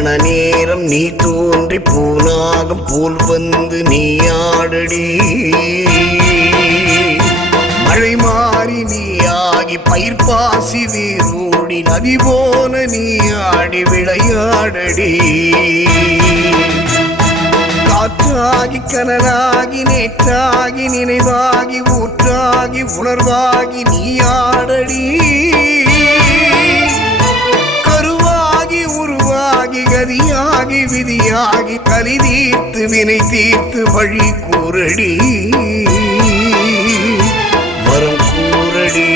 கண நேரம் நீ தோன்றி பூனாகம் போல் வந்து நீ ஆடடி. மழை மாறி நீ ஆகி பயிர் பாசி வேரோடி நதி போல நீ ஆடி விளையாடடி. காற்றாகி கனலாகி நேற்றாகி நினைவாகி ஊற்றாகி உணர்வாகி நீ ஆடடி. கருவாகி உருவாகி கதியாகி விதியாகி கலி தீர்த்து வினை தீர்த்து வழி கூறடி. வரம் கூறடி.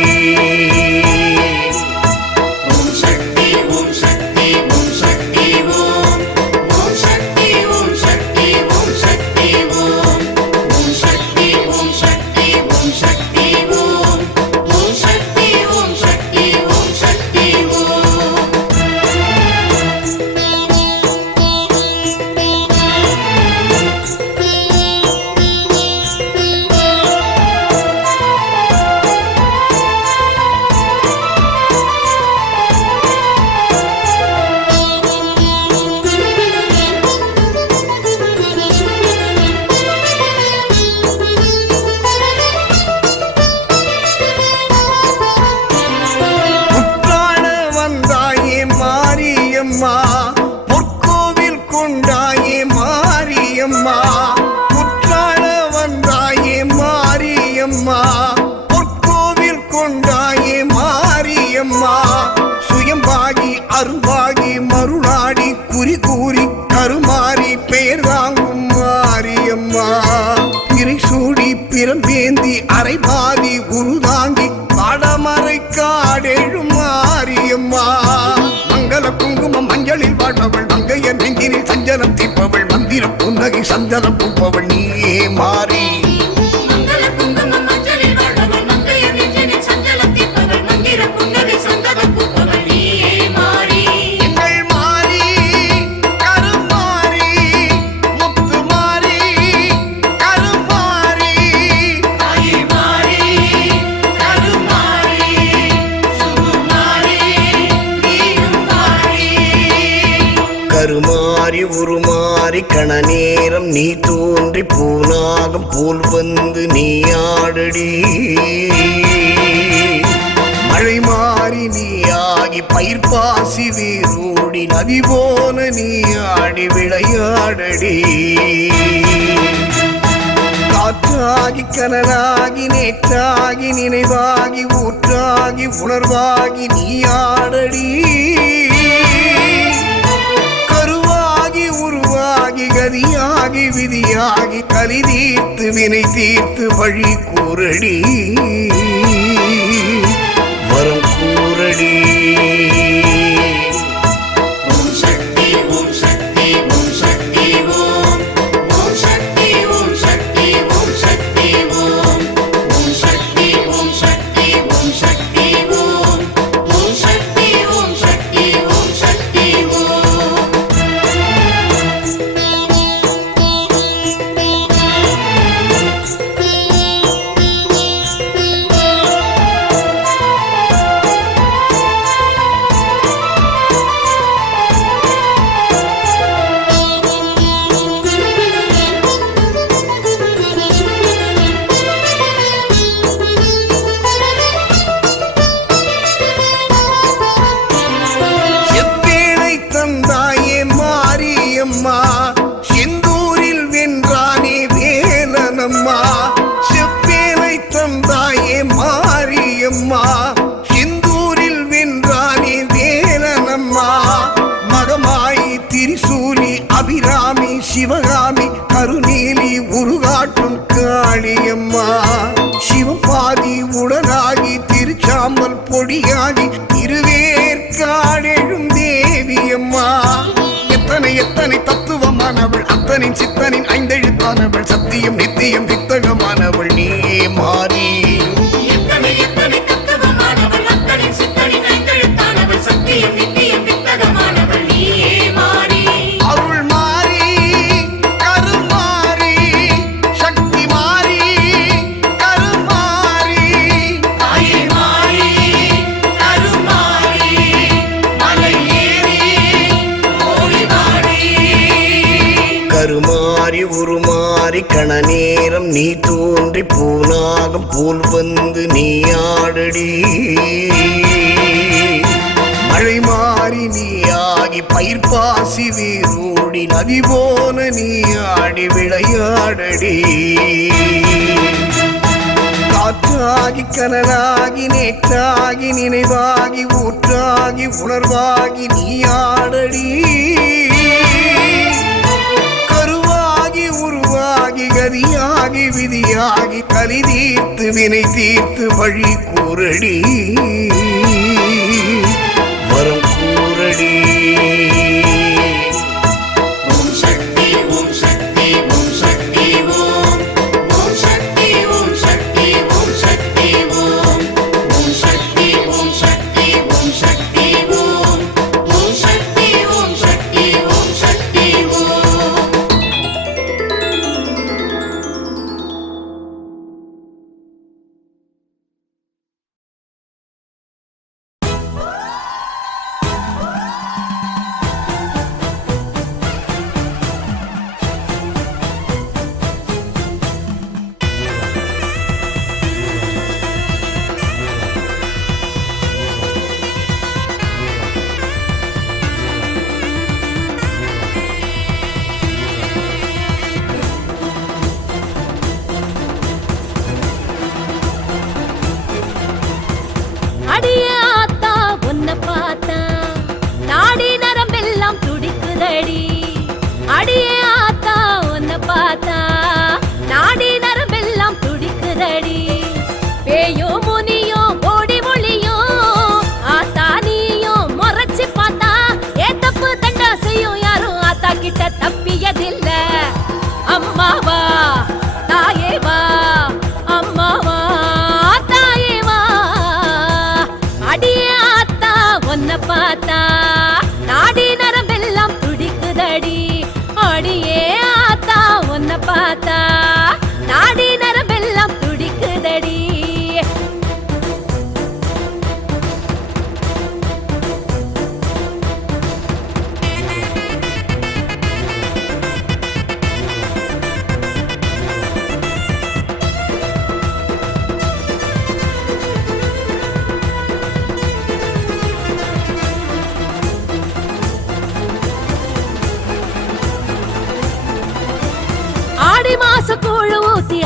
பொற்கோவில் கொண்டாயே மாரியம்மா, குற்றால வந்தாயே மாரியம்மா, பொற்கோவில் கொண்டாயே மாரியம்மா. சுயம்பாகி அரும்பாகி மருளாடி குறி கூறி கருமாறி பெயர் தாங்கும் மாரியம்மா. பிறை சூடி பிரம்பேந்தி அரைபாதி உருதாங்கி பாடமறை காடெழும் மாரியம்மா. மங்கள குங்குமம் மஞ்சளில் வாழ்பவள் மங்கையர் நெஞ்சினில் சஞ்சலம் தீர்ப்பவள் மந்திரம் புன்னகை சந்தனம் பூப்பவள் நீயே மாறி. கருமாறி உருமாறி கண நேரம் நீ தோன்றி பூனாகம் போல் வந்து நீ ஆடடி. மழை மாறி நீ ஆகி பயிர் பாசி வேரோடி நதி போல நீ ஆடி விளையாடடி. காற்றாகி கனலாகி நேற்றாகி நினைவாகி ஊற்றாகி உணர்வாகி நீ ஆடடி. கதியாகி விதியாகி கலி தீர்த்து வினை தீர்த்து வழி கூறடி. வரம் கூறடி. செந்தூரில் வென்றானே வேலனம்மா, செவ்வேலை தந்தாயே மாரியம்மா. செந்தூரில் வென்றானே வேலனம்மா. மகமாயி திரிசூலி அபிராமி சிவகாமி கருநீலி உருகாட்டும் காளியம்மா. சிவபாதி உடலாகி திருச்சாம்பல் பொடியாகி திருவேற்காடெழும் தேவியம்மா. எத்தனை எத்தனை தத்துவமானவள் அத்தனின் சித்தனின் ஐந்தெழுத்தானவள் சத்தியம் நித்தியம் வித்தகமானவள் நீயே மாறி. அருள் மாறி கருமாறி சக்தி மாறி கருமாறி மலை ஏறி ஓடி கண நேரம் நீ தோன்றி பூனாகம் போல் வந்து நீ ஆடடி. மழை மாறி நீ ஆகி பயிர் பாசி வேரோடி நதி போல நீ ஆடி விளையாடடி. காற்றாகி கனலாகி நேற்றாகி நினைவாகி ஊற்றாகி உணர்வாகி நீ ஆடடி. கருவாகி உருவாகி கதியாகி விதியாகி கலி தீர்த்து வினை தீர்த்து வழி கூறடி. வரம் கூறடி.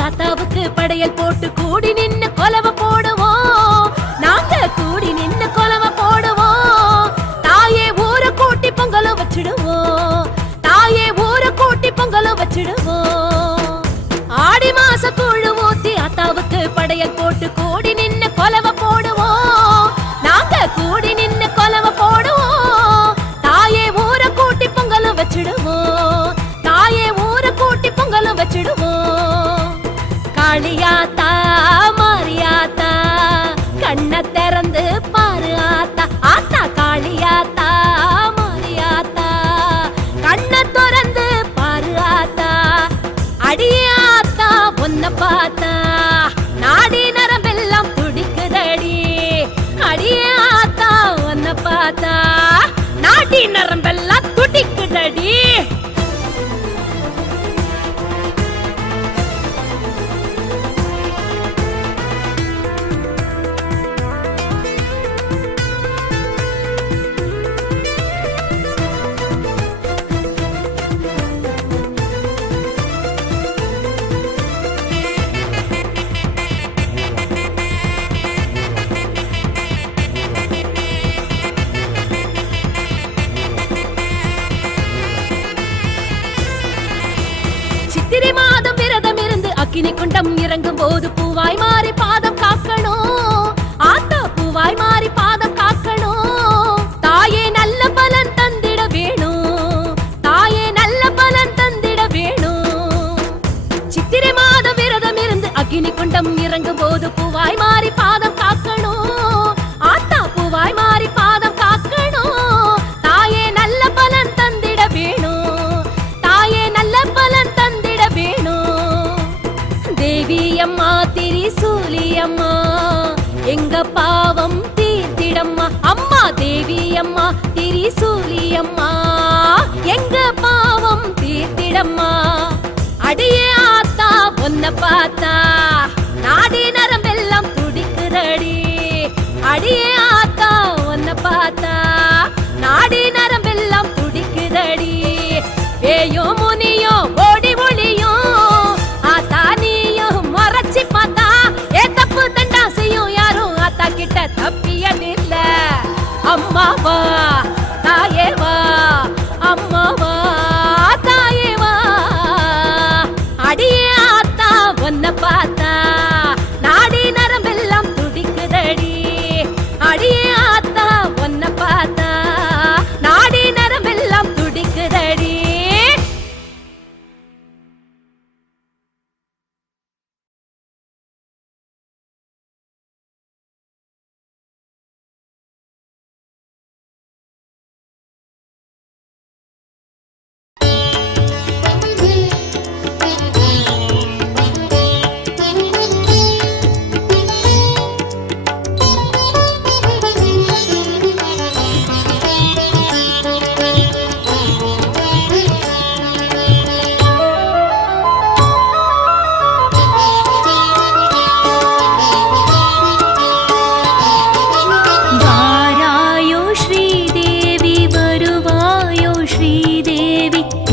ஆத்தாவுக்கு படையல் போட்டு கூடி நின்னு கொலவ போடுவோம். நாங்க கூடி நின்னு கொலவ போடுவோம். தாயே ஊர கூட்டி பொங்கலும் வச்சிடுவோம். தாயே ஊர கூட்டி பொங்கலும் வச்சிடுவோம். ஆடி மாச கூழு ஊத்தி ஆத்தாவுக்கு படையல் போட்டு கூடி நின்னு கொலவ போடுவோம். நாங்க கூடி நின்னு கொலவ போடுவோம். தாயே ஊர கூட்டி பொங்கலும் வச்சிடுவோம். தாயே ஊர கூட்டி பொங்கலும் வச்சிடுவோம். காளியாத்தா மாரியாத்தா கண்ண திறந்து பாரு ஆத்தா. ஆத்தா காளியாத்தா மாரியாத்தா கண்ண திறந்து பாரு ஆத்தா. அடியே ஆத்தா உன்னை பார்த்தா நாடி நரம்பெல்லாம் துடிக்குதடி. அடியே ஆத்தா உன்னை பார்த்தா நாடி நரம்பெல்லாம் துடிக்குதடி. சித்திரை மாதம் விரதம் இருந்து அக்கினி குண்டம் இறங்கும் போது பூவாய் மாறி பாதம் காக்கணும். ஆத்தா பூவாய் மாறி பாதம் காக்கணும். தாயே நல்ல பலன் தந்திட வேணும். தாயே நல்ல பலன் தந்திட வேணும். சித்திரை மாதம் விரதம் இருந்து அக்கினி குண்டம் இறங்கும் போது பூவாய் மாறி பாதம் காக்கணும். ஆத்தா பூவாய் மாறி பாதம் காக்கணும். தாயே நல்ல பலன் தந்திட வேணும். தாயே நல்ல பலன் தந்திட வேணும். தேவி அம்மா திரிசூலி அம்மா எங்க பாவம் தீர்த்திடம்மா. அம்மா தேவி அம்மா திரிசூலி அம்மா எங்க பாவம் தீர்த்திடம்மா. அடியே ஆத்தா உன்னை பார்த்தா நாடி நரம்பெல்லாம் துடிக்குதடி. அடியே ஆத்தா உன்னை பார்த்தா நாடி நரம்பெல்லாம் துடிக்குதடி. பேயோ முனியோ ஓடி ஒளியும் ஆத்தா நீயும் மறைச்சி பார்த்தா ஏ தப்பு தண்டா செய்யும் யாரும் ஆத்தா கிட்ட தப்பியதில்ல. அம்மாவா தாயேவா அம்மாவா தாயேவா அடியே ஆத்தா உன்னை பார்த்தா நாடி நரம்பெல்லாம் துடிக்குதடி. அடியே ஆத்தா உன்னை பார்த்தா நாடி நரம்பெல்லாம் துடிக்குதடி.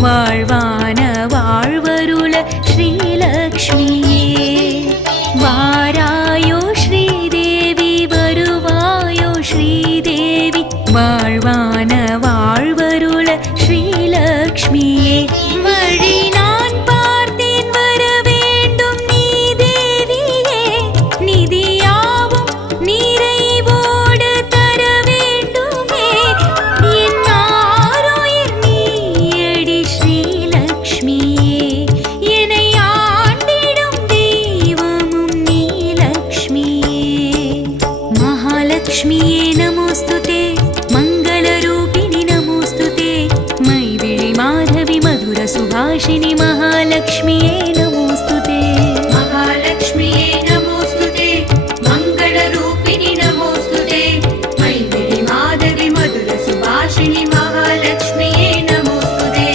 வாழ்வான வாழ்வருள ஸ்ரீலக்ஷ்மியே வாராயோ ஸ்ரீதேவி வருவாயோ ஸ்ரீதேவி வாழ்வான வாழ்வருள ஸ்ரீலக்ஷ்மியே வழி நான் பார்த்தேன் வர வேண்டும் நீ தேவியே நிதியாவும் நிறைவோடு தர வேண்டுமே என் ஆரோயர் நீயடி ஸ்ரீலக்ஷ்மியே என்னை ஆண்டிடும் தெய்வமும் நீ லக்ஷ்மியே மகாலக்ஷ்மியே நமோஸ்துதே மங்களரூபிணி நமோஸ்துதே மைவிழி மாधवी मधुर सुभाषिनी महालक्ष्मिये नमोस्तुते महालक्ष्मिये नमोस्तुते मंगलरूपिणी नमोस्तुते मैथिली माधवी मधुर सुभाषिनी महालक्ष्मिये नमोस्तुते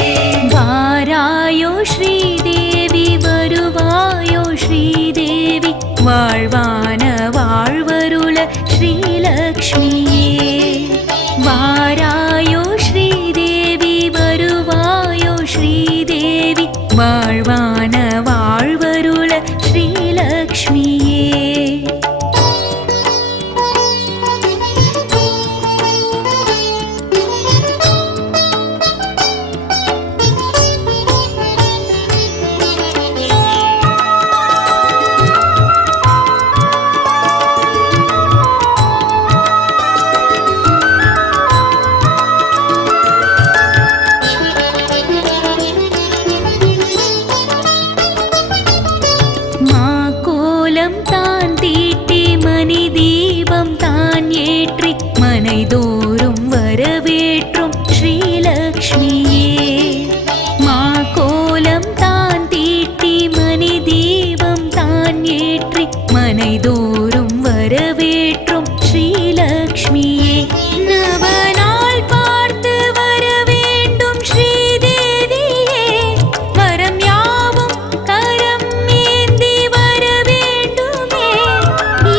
वारायो श्रीदेवी வருவாயோ श्रीदेवी வாழ்வான வாழ்வருள श्रीलक्ष्मिये வாராயோ ஸ்ரீதேவி வருவாயோ ஸ்ரீதேவி வாழ்வான வாழ்வருள ஸ்ரீலக்ஷ்மியே தான் தீட்டி மணி தீபம் தான் ஏற்றி மனைதோறும் வரவேற்றும் ஸ்ரீலக்ஷ்மியே மா கோலம் தான் தீட்டி மணி தீபம் தான் ஏற்றி மனைதோறும் வரவேற்றும் ஸ்ரீலக்ஷ்மியே நவநாள் பார்த்து வர வேண்டும் ஸ்ரீதேவியே வரம் யாவும் கரம் ஏந்தி வர வேண்டுமே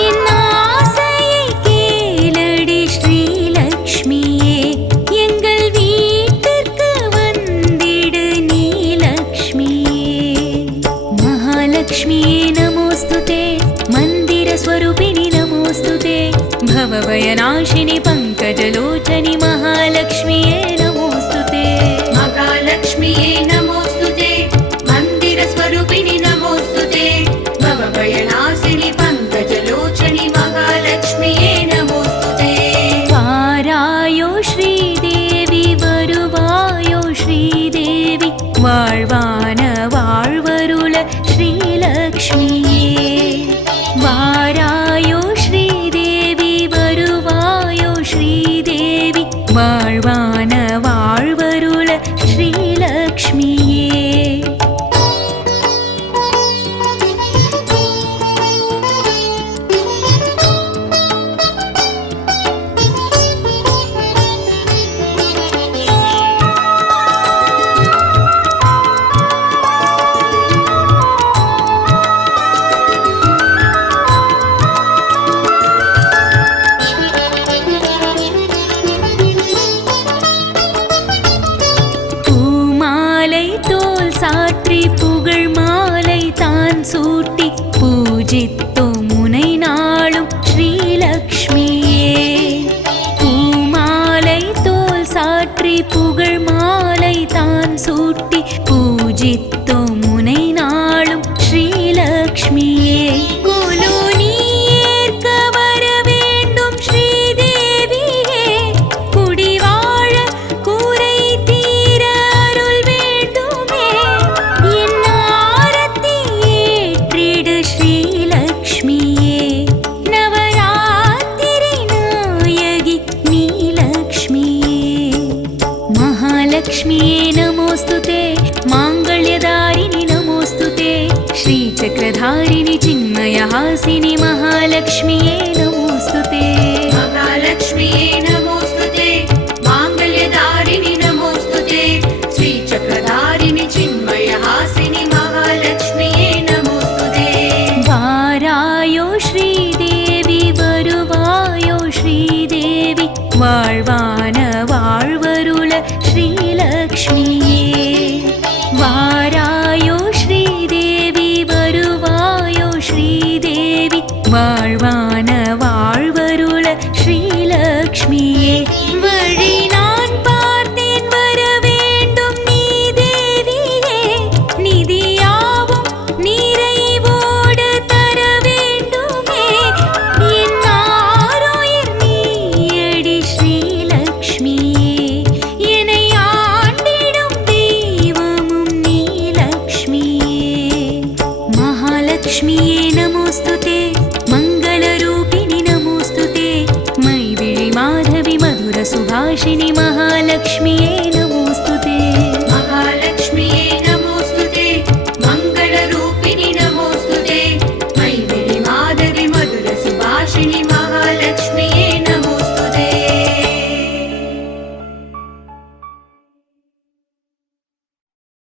என் ஆசையை கேளடி ஸ்ரீலக்ஷ்மியே எங்கள் வீட்டிற்கு வந்திடு நீ லக்ஷ்மியே மகாலக்ஷ்மியே நமோஸ்துதே மந்திர ஸ்வரூபிணி நமோஸ்துதே भवभयनाशिनी पंकजलोचनी महालक्ष्मिये नमोस्तुते महालक्ष्मिये नमोस्तुते मन्दिरस्वरूपिणि नमोस्तुते भवभयनाशिनी पंकजलोचनी महालक्ष्मिये नमोस्तुते वारायो श्रीदेवी வருவாயோ श्रीदेवी வாழ்வான வாழ்வருள श्रीलक्ष्मिये வாராயோ ஸ்ரீதேவி வருவாயோ ஸ்ரீதேவி வாழ்வான வாழ்வருள ஸ்ரீலக்ஷ்மியே பூஜித்தோம் உனை நாளும் ஸ்ரீலக்ஷ்மியே. பூமாலை தோல் சாற்றி புகழ் மாலை தான் சூட்டி பூஜித்தோம் உனை நாளும் ஸ்ரீலக்ஷ்மியே. குலு நீ ஏற்க வர வேண்டும் ஸ்ரீதேவியே. குடிவாழ கூரை தீர அருள் வேண்டுமே. என் ஆரத்தி ஏற்றிடு ஸ்ரீலக்ஷ்மியே. நவராத்திரி நாயகி நீ லக்ஷ்மியே. महालक्ष्म्ये नमोस्तुते माङ्गल्यदारिणि नमोस्तुते श्रीचक्रधारिणि चिन्मयहासिनि महालक्ष्म्ये नमोस्तुते. महालक्ष्म्ये नमोस्तुते माङ्गल्यदारिणि नमोस्तुते श्रीचक्रधारिणि चिन्मयहासिनि महालक्ष्म्ये नमोस्तुते. वारायो श्रीदेवी வருவாயோ ஸ்ரீதேவி வாழ்வான வாழ்வருள ஸ்ரீலக்ஷ்மியே. வாராயோ ஸ்ரீதேவி வருவாயோ ஸ்ரீதேவி வாழ்வான வாழ்வருள ஸ்ரீலக்ஷ்மியே. வழி நான் பார்த்தேன் வர வேண்டும் நீ தேவியே. நிதியாவும் நிறைவோடு தர வேண்டுமே. என் ஆரோயர் நீயடி ஸ்ரீலக்ஷ்மியே. என்னை ஆண்டிடும் தெய்வமும் நீ லக்ஷ்மியே. மகாலக்ஷ்மியே